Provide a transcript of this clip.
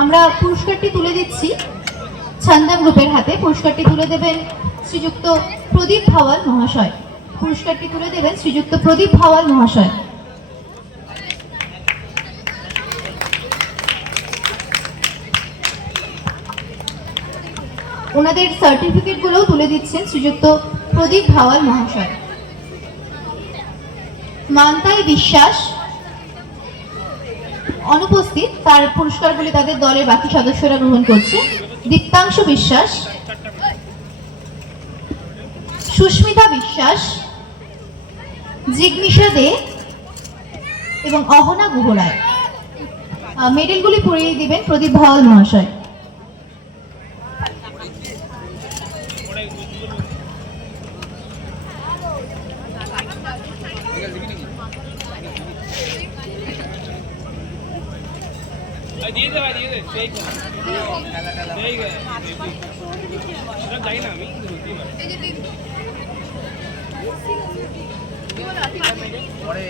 আমরা পুরস্কারটি তুলে দিচ্ছি ছন্দম গ্রুপের হাতে। পুরস্কারটি তুলে দেবেন শ্রীযুক্ত প্রদীপ ভাওয়াল মহাশয়। পুরস্কারটি তুলে দেবেন শ্রীযুক্ত প্রদীপ ভাওয়াল মহাশয়। ওনাদের সার্টিফিকেটগুলো তুলে দিচ্ছেন শ্রীযুক্ত প্রদীপ ভাওয়াল মহাশয়। মান্তাই বিশ্বাস অনুপস্থিত, তার পুরস্কারগুলি তাদের দলের বাকি সদস্যরা গ্রহণ করছে। দীপ্তাংশু বিশ্বাস, সুস্মিতা বিশ্বাস, জিগ্নিশা দে এবং অহনা গুহরায়। মেডেলগুলি পরিয়ে দিবেন প্রদীপ ভাওয়াল মহাশয়। দিয়ে দে ভাই, দিয়ে দে। সেই সেই যাই না আমি পরে